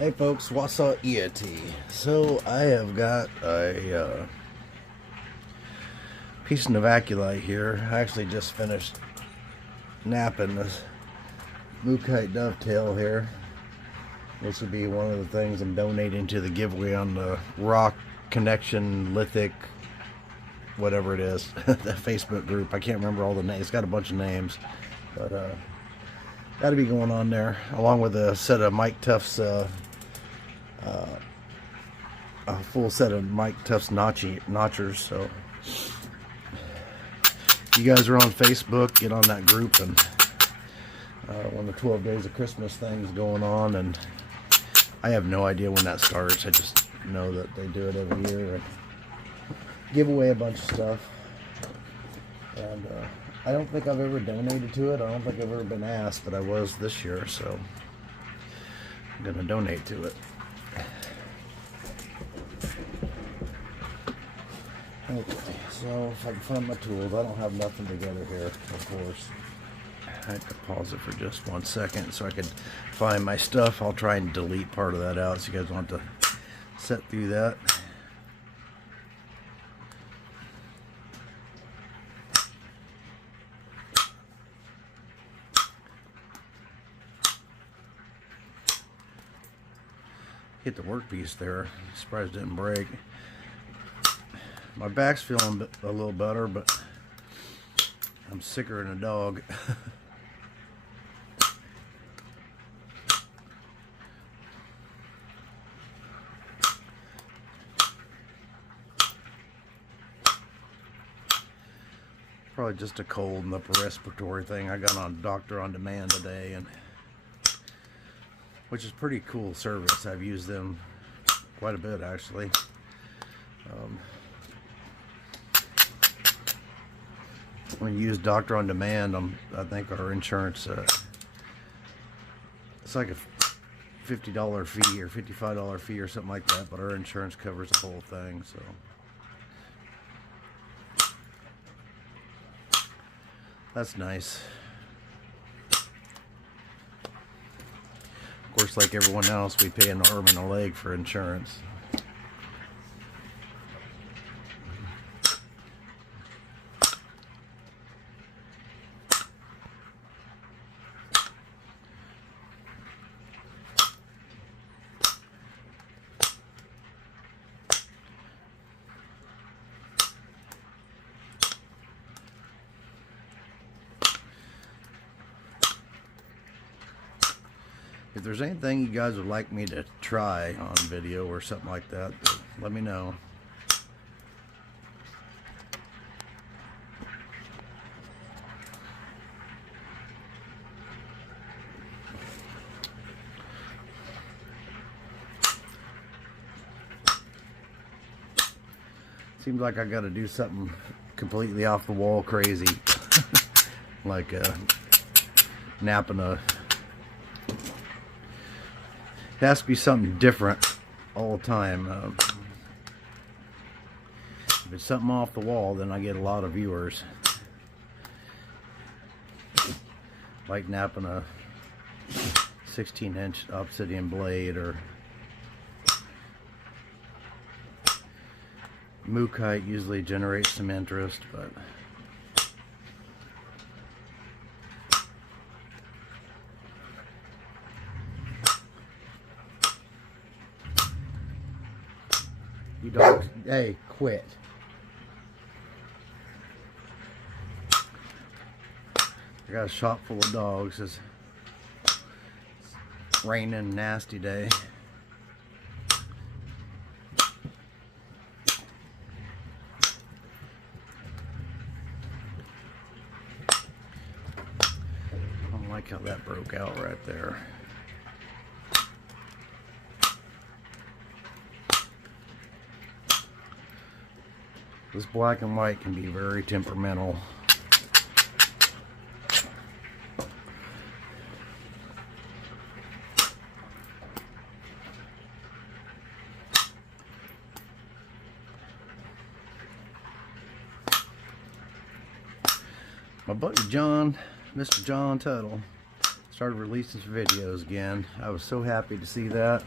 Hey folks, what's up, EAT? So I have got a piece of Novaculite here. I actually just finished knapping this Mookite dovetail here. This would be one of the things I'm donating to the giveaway on the rock connection lithic whatever it is, the Facebook group. I can't remember all the names. It's got a bunch of names, but that'll be going on there along with a set of Mike Tuff's a full set of Mike Tuff's notchers. So if you guys are on Facebook, get on that group, and when the 12 days of Christmas thing's going on, and I have no idea when that starts. I just know that they do it every year and give away a bunch of stuff. And I don't think I've ever donated to it. I don't think I've ever been asked, but I was this year, so I'm gonna donate to it. Okay, so if I can find my tools, I don't have nothing together here, of course. I have to pause it for just 1 second so I could find my stuff. I'll try and delete part of that out so you guys want to sit through that. Hit the workpiece there. Surprised it didn't break. My back's feeling a little better, but I'm sicker than a dog. Probably just a cold and upper respiratory thing. I got on Doctor on Demand today, and which is pretty cool service. I've used them quite a bit, actually. When you use Doctor on Demand, I think our insurance, it's like a $50 fee or $55 fee or something like that, but our insurance covers the whole thing, so. That's nice. Of course, like everyone else, we pay an arm and a leg for insurance. If there's anything you guys would like me to try on video or something like that, let me know. Seems like I got to do something completely off the wall crazy, like napping a. It has to be something different all the time. If it's something off the wall, then I get a lot of viewers. Like napping a 16-inch obsidian blade, or Mookite usually generates some interest, but you dogs, hey, quit. I got a shop full of dogs. It's raining, nasty day. I don't like how that broke out right there. This black and white can be very temperamental. My buddy John, Mr. John Tuttle, started releasing some videos again. I was so happy to see that.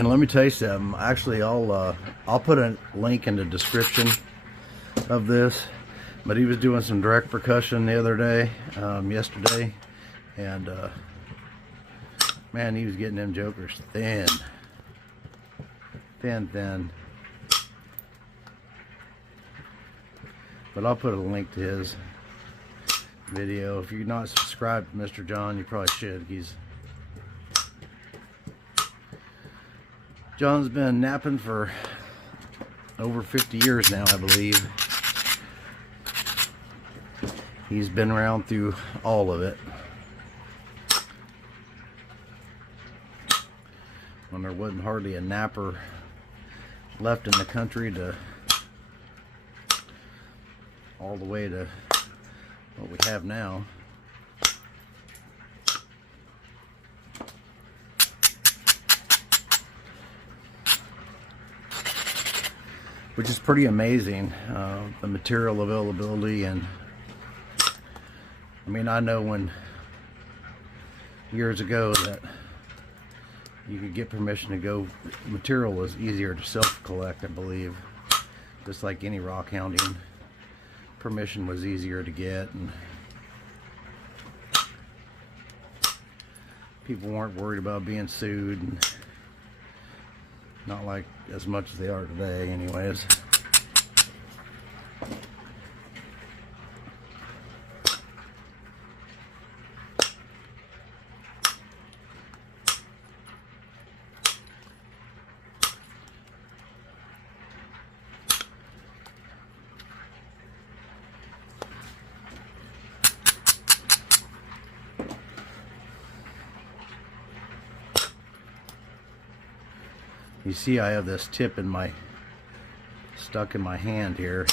And let me tell you something. Actually, I'll put a link in the description of this. But he was doing some direct percussion the other day, yesterday, and man, he was getting them jokers thin. But I'll put a link to his video. If you're not subscribed to Mr. John, you probably should. John's been napping for over 50 years now, I believe. He's been around through all of it. When there wasn't hardly a napper left in the country, to all the way to what we have now. Which is pretty amazing, the material availability. And I mean, I know when years ago that you could get permission to go, material was easier to self-collect, I believe. Just like any rock hounding, permission was easier to get, and people weren't worried about being sued, and not like as much as they are today anyways. You see, I have this tip stuck in my hand here.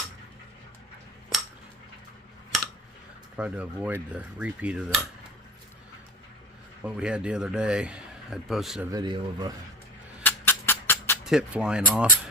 Tried to avoid the repeat of what we had the other day. I posted a video of a tip flying off.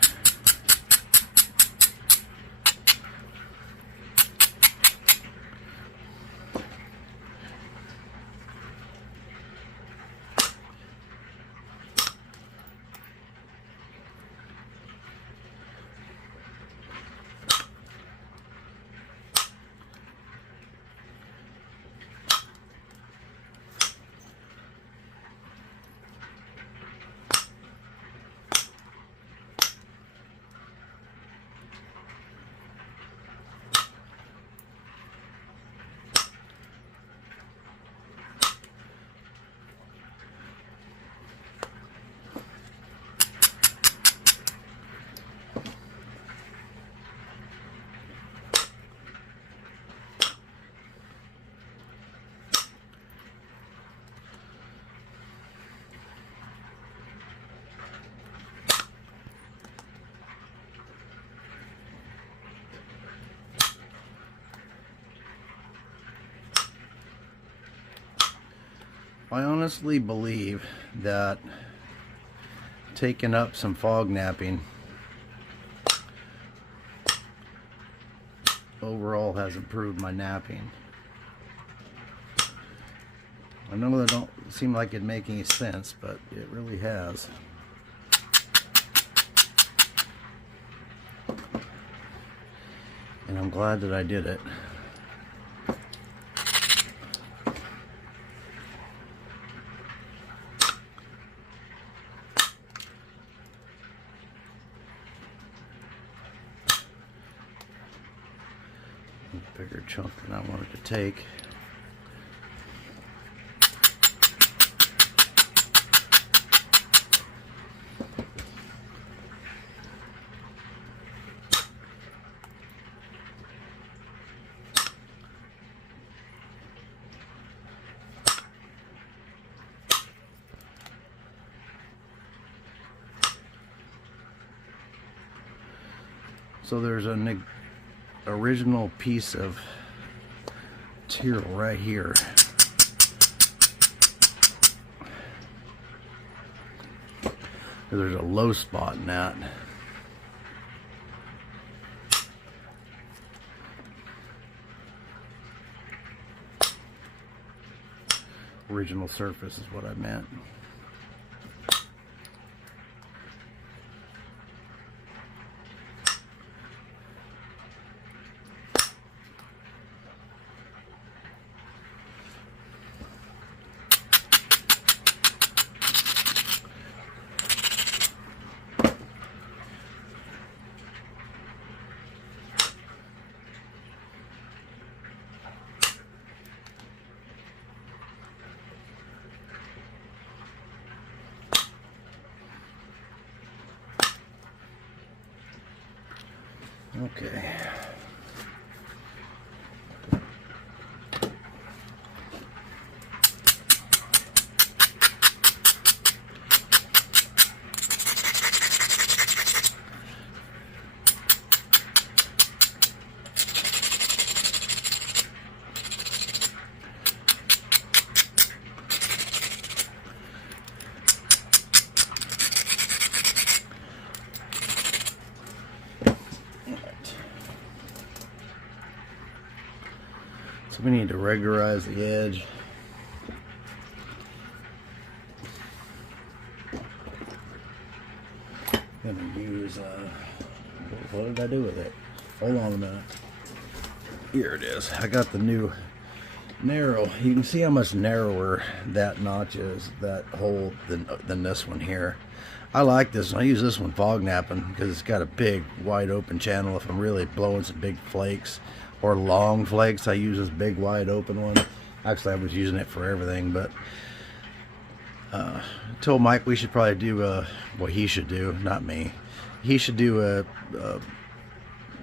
I honestly believe that taking up some fog napping overall has improved my napping. I know that don't seem like it'd make any sense, but it really has. And I'm glad that I did it. Bigger chunk than I wanted to take. So there's an original piece of material right here. There's a low spot in that. Original surface is what I meant. Okay. So we need to regularize the edge. I'm gonna use, what did I do with it? Hold on a minute. Here it is. I got the new narrow. You can see how much narrower that notch is, that hole, than this one here. I like this one. I use this one fog napping because it's got a big wide open channel. If I'm really blowing some big flakes or long flakes, I use this big wide open one. Actually, I was using it for everything, but I told Mike we should probably do what he should do, not me. He should do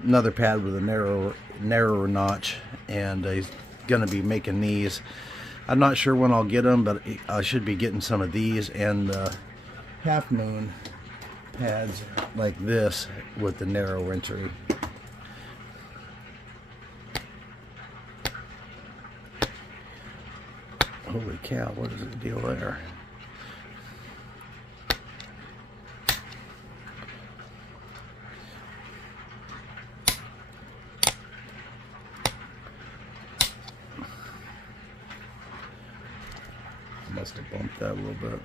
another pad with a narrower notch, and he's gonna be making these. I'm not sure when I'll get them, but I should be getting some of these and half moon pads like this with the narrow entry. Holy cow, what is the deal there? Must have bumped that a little bit.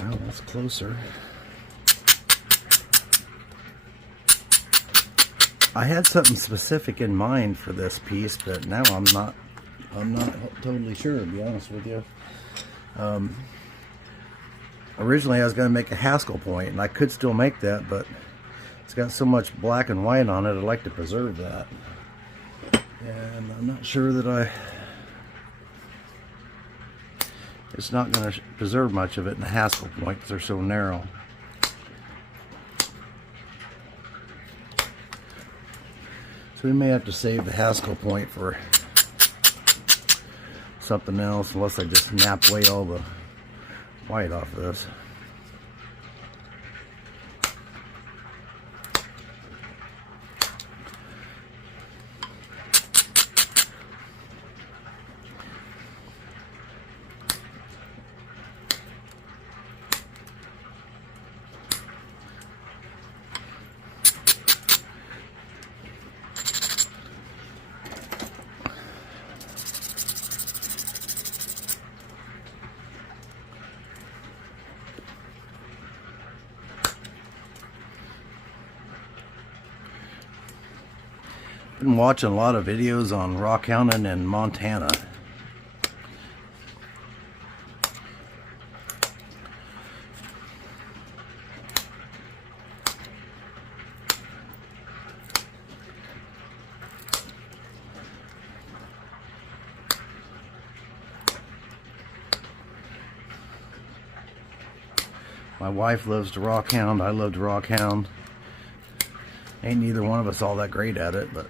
Well, that's closer. I had something specific in mind for this piece, but now I'm not totally sure, to be honest with you. Originally I was going to make a Haskell point, and I could still make that, but it's got so much black and white on it, I'd like to preserve that. And I'm not sure that it's not going to preserve much of it in the Haskell point because they're so narrow. So we may have to save the Haskell point for something else, unless I just nap away all the white off of this. Been watching a lot of videos on rock hounding in Montana. My wife loves to rock hound. I love to rock hound. Ain't neither one of us all that great at it, but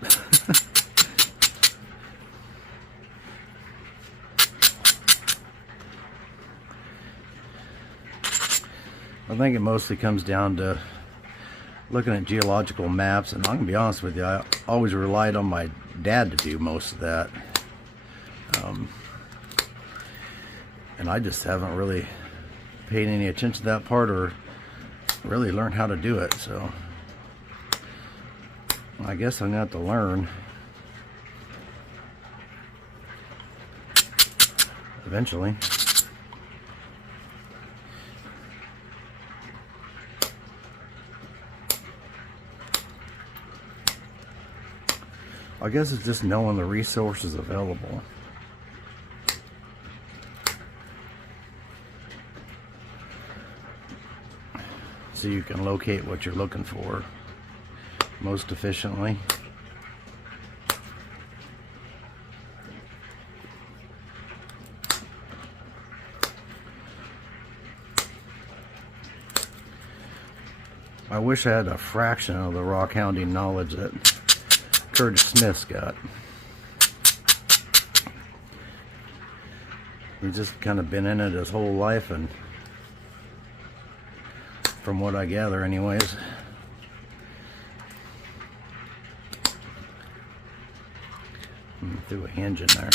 I think it mostly comes down to looking at geological maps, and I'm gonna be honest with you, I always relied on my dad to do most of that, and I just haven't really paid any attention to that part or really learned how to do it. So I guess I'm gonna have to learn eventually. I guess it's just knowing the resources available. So you can locate what you're looking for most efficiently. I wish I had a fraction of the rock hounding knowledge that Curtis Smith's got. He's just kind of been in it his whole life, and from what I gather anyways. Threw a hinge in there.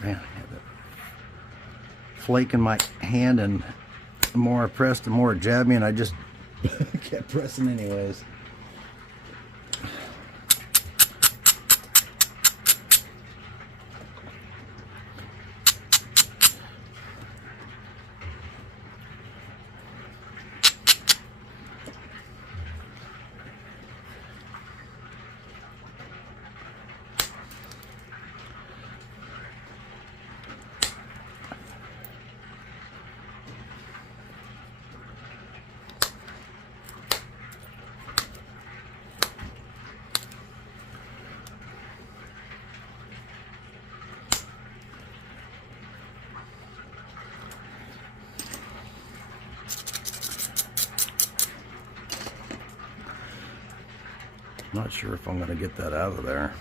Man, I had that flake in my hand, and the more I pressed, the more it jabbed me, and I just kept pressing anyways. Not sure if I'm going to get that out of there.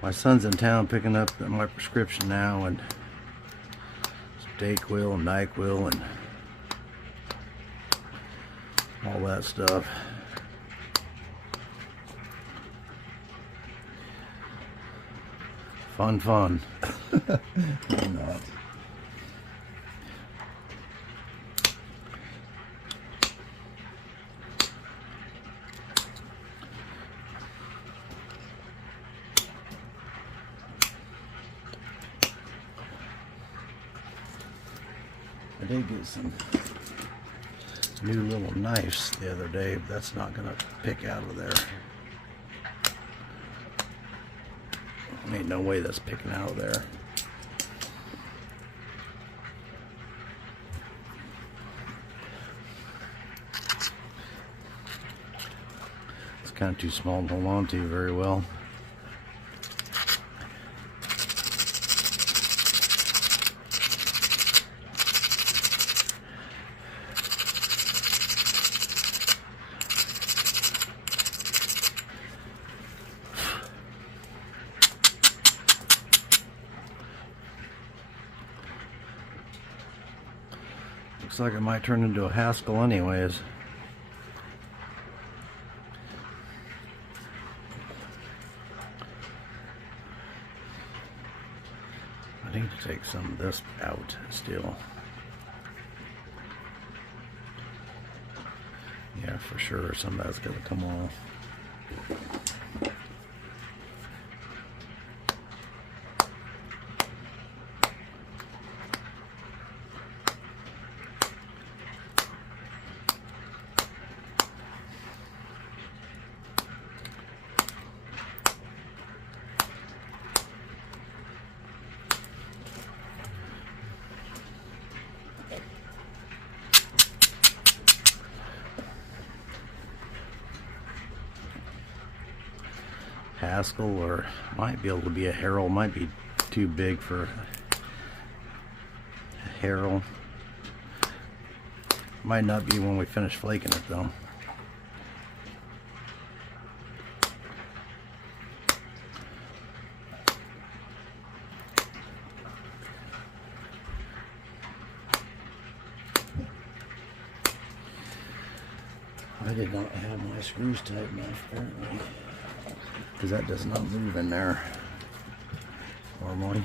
My son's in town picking up my prescription now, and some Dayquil and NyQuil and all that stuff. Fun. Why not? I did get some new little knives the other day, but that's not going to pick out of there. Ain't no way that's picking out of there. kind of too small to hold on to very well. Looks like it might turn into a Haskell anyways. I need to take some of this out still. Yeah, for sure, some of that's gonna come off. Haskell, or might be able to be a Peral. Might be too big for a Peral. Might not be when we finish flaking it though. I did not have my screws tight enough apparently, because that does not move in there normally.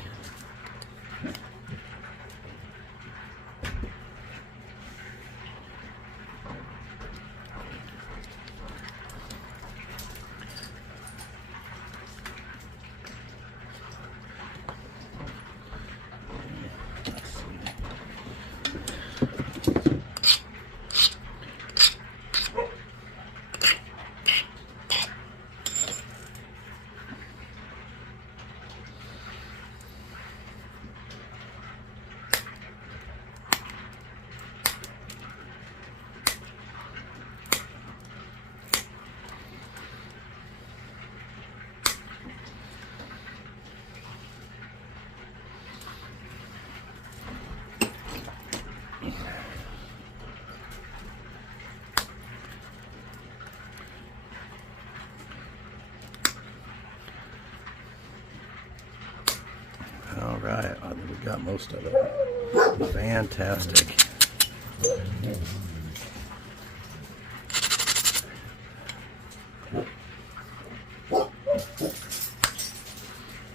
Alright, I think we got most of it. Fantastic.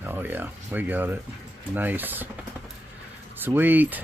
Oh yeah, we got it. Nice. Sweet.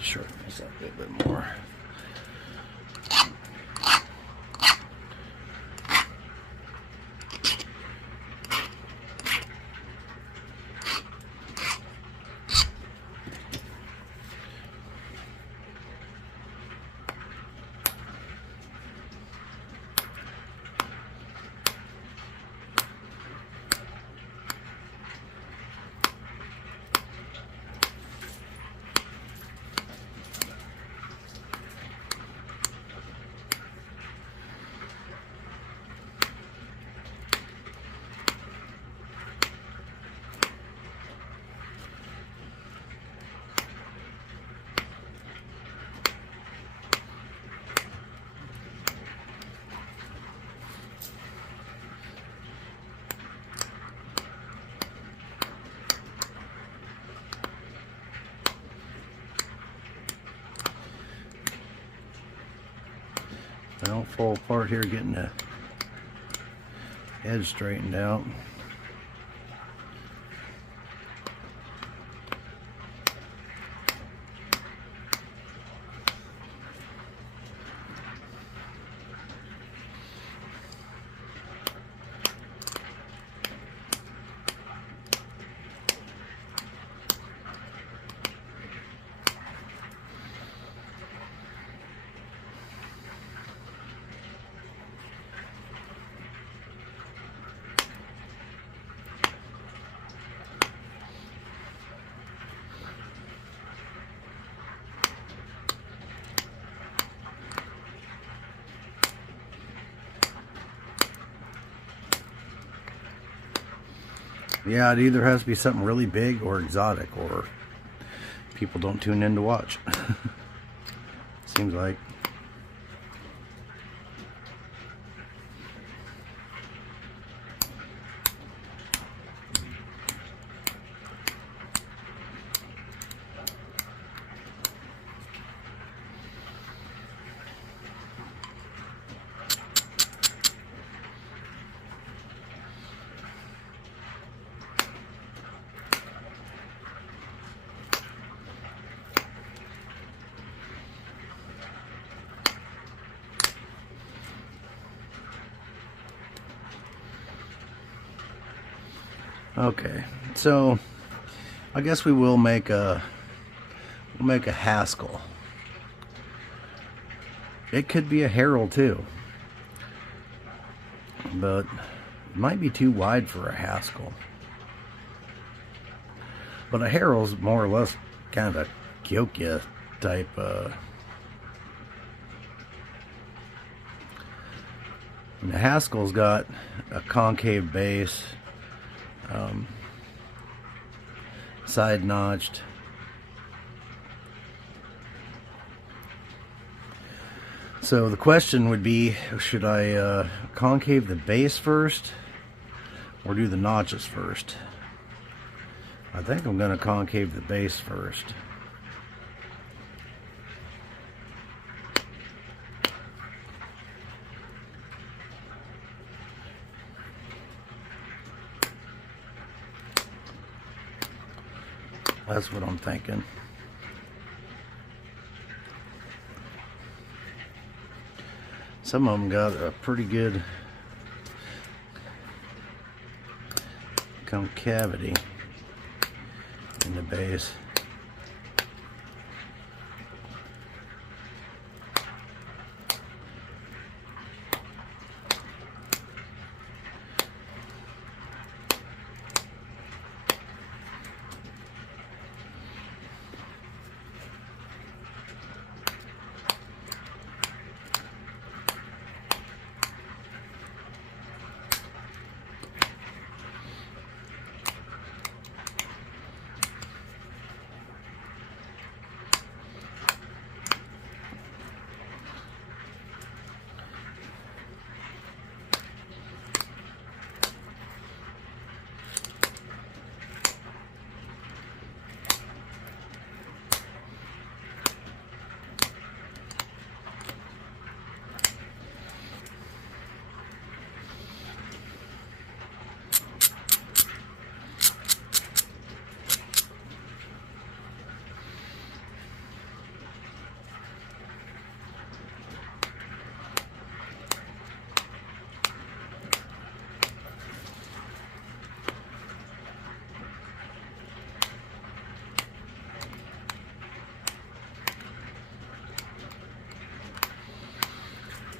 Shorten this up a little bit more. don't fall apart here getting the edge straightened out. Yeah, it either has to be something really big or exotic, or people don't tune in to watch. Seems like. Okay, so I guess we will make a Haskell. It could be a Herald too, but it might be too wide for a Haskell. But a Herald's more or less kind of a Keokuk type. And the Haskell's got a concave base. Side notched. So the question would be, should I concave the base first or do the notches first? I think I'm going to concave the base first. That's what I'm thinking. Some of them got a pretty good concavity in the base.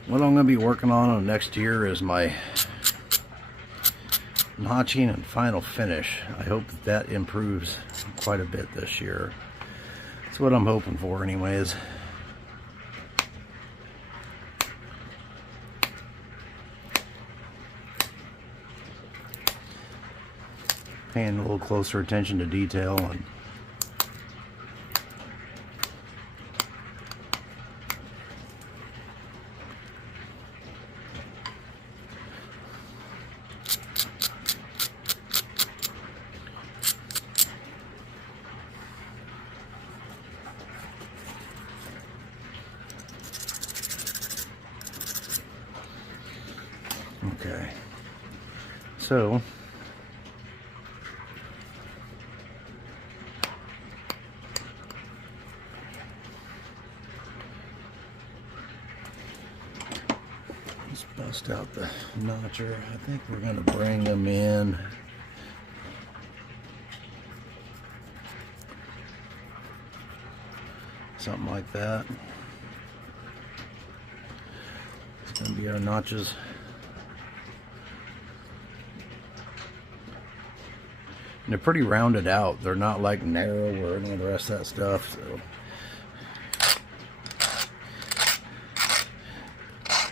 What I'm going to be working on next year is my notching and final finish. I hope that improves quite a bit this year. That's what I'm hoping for anyways. Paying a little closer attention to detail and So let's bust out the notcher. I think we're going to bring them in something like that. It's going to be our notches. And they're pretty rounded out. They're not like narrow or any of the rest of that stuff. So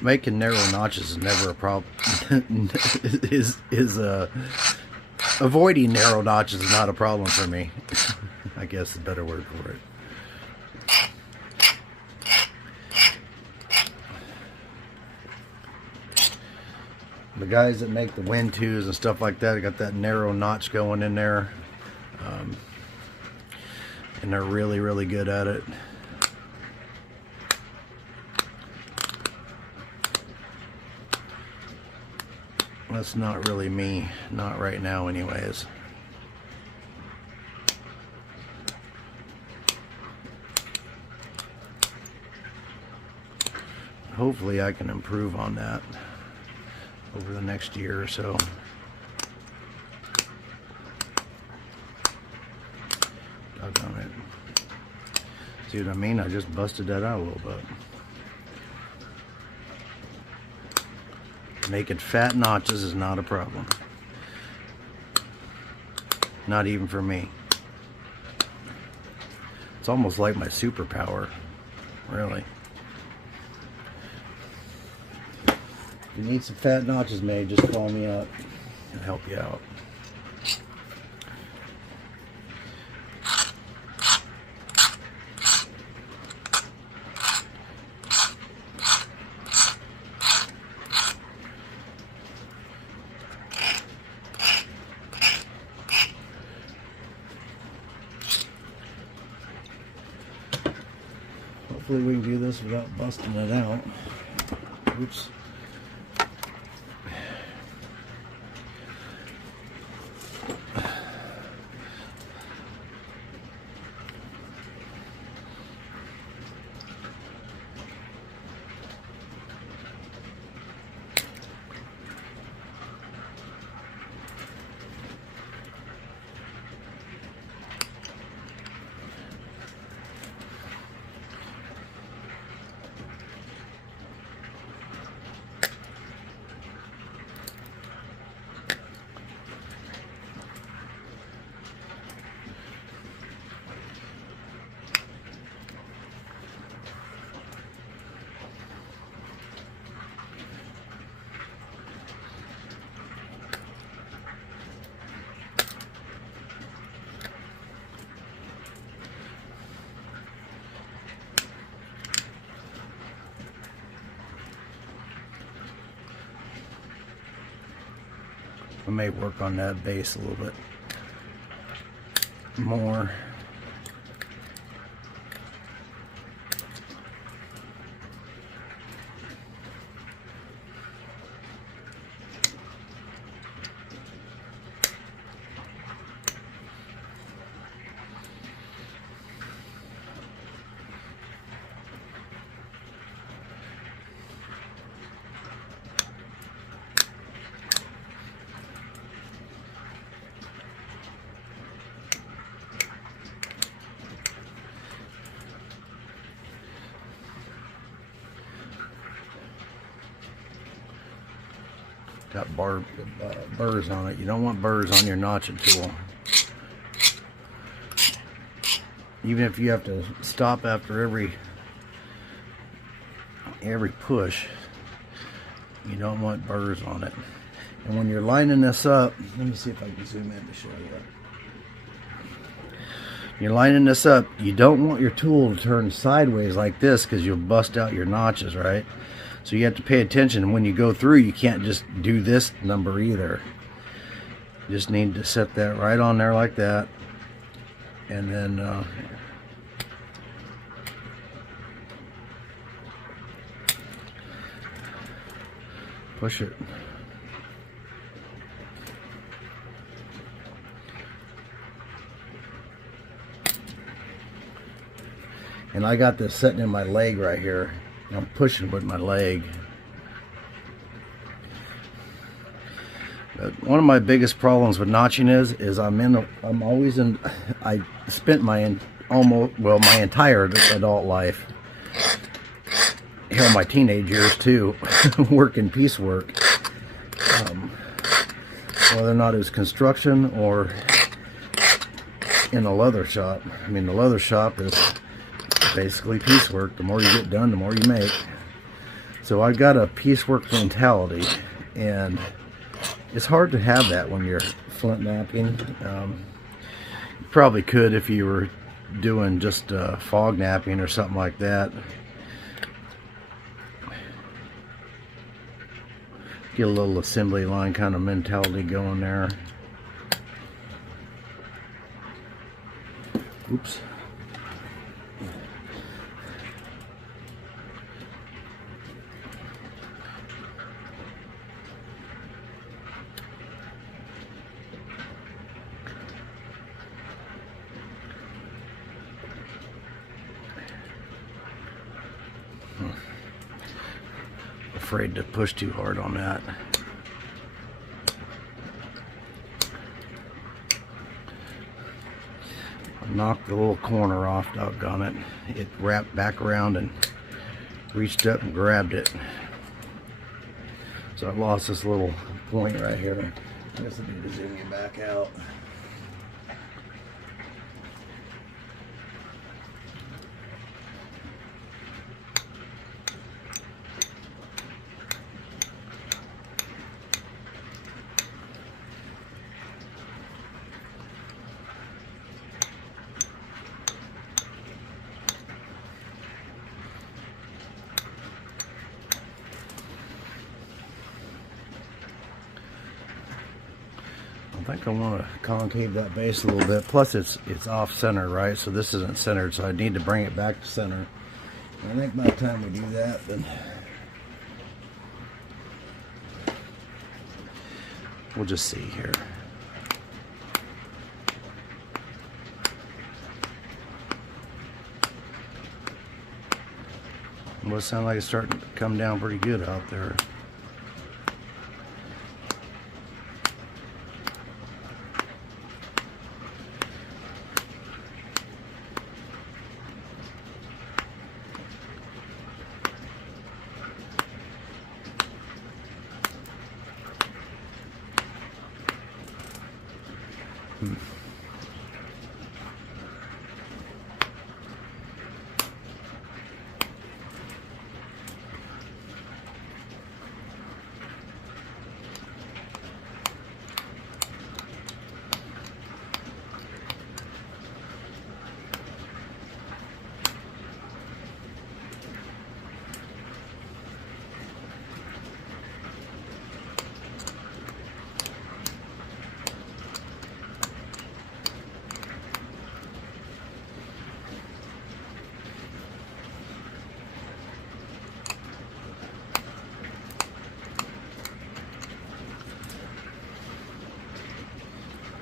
making narrow notches is never a problem. Avoiding narrow notches is not a problem for me. I guess is a better word for it. The guys that make the wind twos and stuff like that got that narrow notch going in there, and they're really, really good at it. That's not really me, not right now anyways. Hopefully I can improve on that over the next year or so. Doggone it. See what I mean? I just busted that out a little bit. Making fat notches is not a problem. Not even for me. It's almost like my superpower, really. If you need some fat notches made, just call me up. I'll help you out. Hopefully we can do this without busting it out. Oops. I may work on that base a little bit more. Got burrs on it. You don't want burrs on your notching tool. Even if you have to stop after every push, you don't want burrs on it. And when you're lining this up, let me see if I can zoom in to show you that. You're lining this up, you don't want your tool to turn sideways like this because you'll bust out your notches, right? So you have to pay attention. When you go through, you can't just do this number either. You just need to set that right on there like that. And then push it. And I got this sitting in my leg right here. I'm pushing with my leg. But one of my biggest problems with notching is I spent my entire adult life, hell, my teenage years too, working piecework. Whether or not it was construction or in a leather shop. I mean, the leather shop is basically piecework. The more you get done, the more you make. So I've got a piecework mentality, and it's hard to have that when you're flint knapping. You probably could if you were doing just fog knapping or something like that. Get a little assembly line kind of mentality going there. Oops. Afraid to push too hard on that. I knocked the little corner off, doggone it. It wrapped back around and reached up and grabbed it. So I lost this little point right here. I guess I need to zoom you back out. I think I want to concave that base a little bit. Plus it's off center, right? So this isn't centered, so I need to bring it back to center. And I think by the time we do that, then we'll just see here. Well, it sounds like it's starting to come down pretty good out there.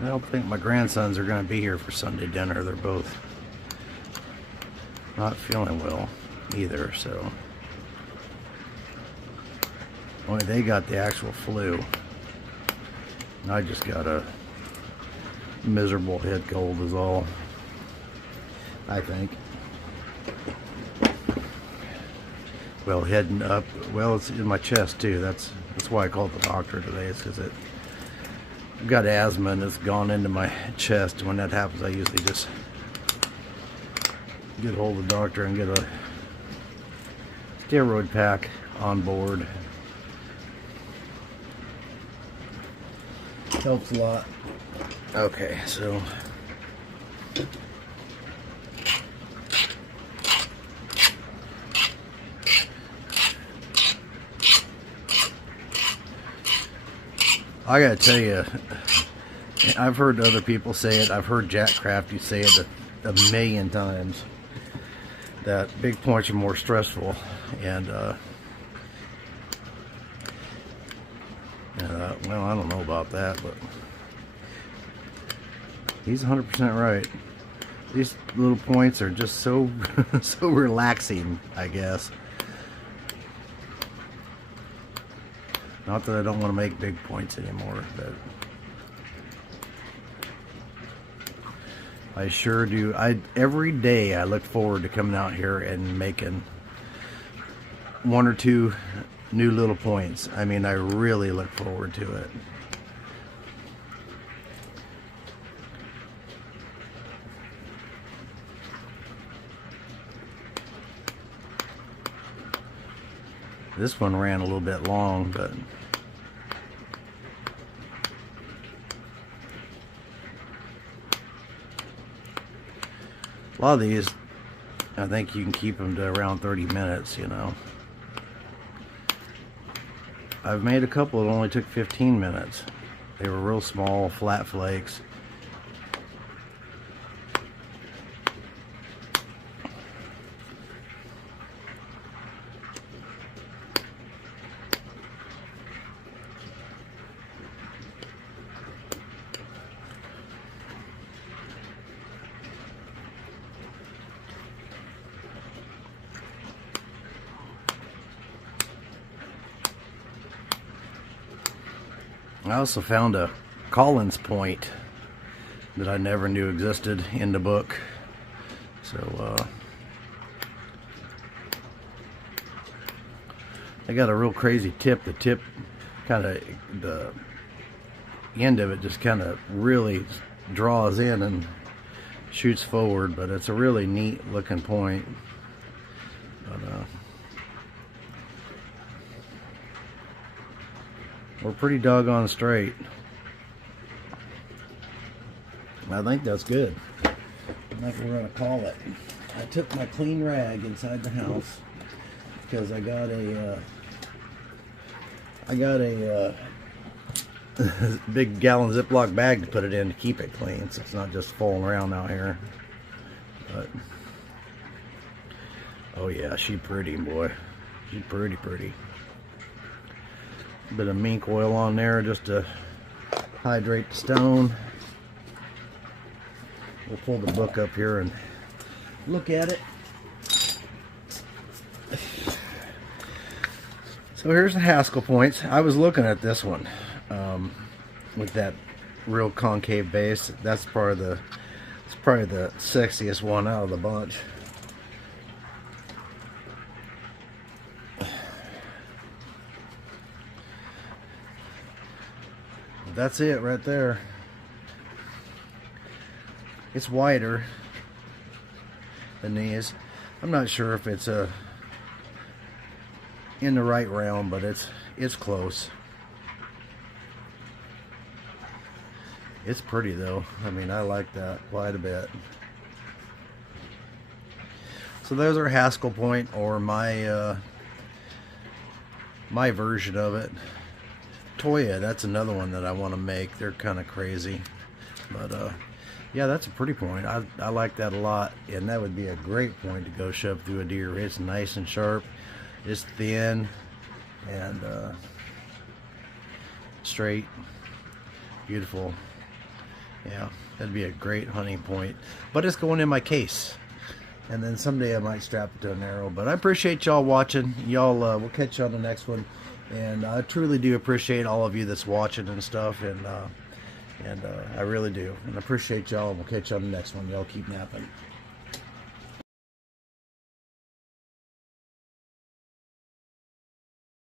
I don't think my grandsons are going to be here for Sunday dinner. They're both not feeling well either, so only they got the actual flu. And I just got a miserable head cold is all, I think. Well, heading up, well, it's in my chest too. That's why I called the doctor today. It's because I've got asthma and it's gone into my chest. When that happens, I usually just get a hold of the doctor and get a steroid pack on board. Helps a lot. Okay, so I gotta tell you, I've heard other people say it. I've heard Jack Crafty say it a million times, that big points are more stressful, and well, I don't know about that, but he's 100% right. These little points are just so so relaxing, I guess. Not that I don't want to make big points anymore, but I sure do. Every day I look forward to coming out here and making one or two new little points. I mean, I really look forward to it. This one ran a little bit long, but a lot of these, I think you can keep them to around 30 minutes, you know. I've made a couple that only took 15 minutes. They were real small, flat flakes. I also found a Collins point that I never knew existed in the book. So I got a real crazy tip. The tip kind of, the end of it just kind of really draws in and shoots forward, but it's a really neat looking point. But we're pretty doggone straight. I think that's good. I think we're gonna call it. I took my clean rag inside the house because I got a big gallon Ziploc bag to put it in to keep it clean, so it's not just falling around out here. But oh yeah, she's pretty, boy. She's pretty. Bit of mink oil on there just to hydrate the stone. We'll pull the book up here and look at it. So here's the Haskell points. I was looking at this one with that real concave base. That's probably the sexiest one out of the bunch. That's it right there. It's wider than these. I'm not sure if it's in the right realm, but it's close. It's pretty though. I mean, I like that quite a bit. So there's our Haskell point, or my my version of it. Toya, that's another one that I want to make. They're kind of crazy, but yeah, that's a pretty point. I like that a lot, and that would be a great point to go shove through a deer. It's nice and sharp, it's thin and straight, beautiful. Yeah, that'd be a great hunting point, but it's going in my case, and then someday I might strap it to an arrow. But I appreciate y'all watching. Y'all, we'll catch you on the next one. And I truly do appreciate all of you that's watching and stuff, and I really do. And I appreciate y'all, and we'll catch you on the next one. Y'all keep napping.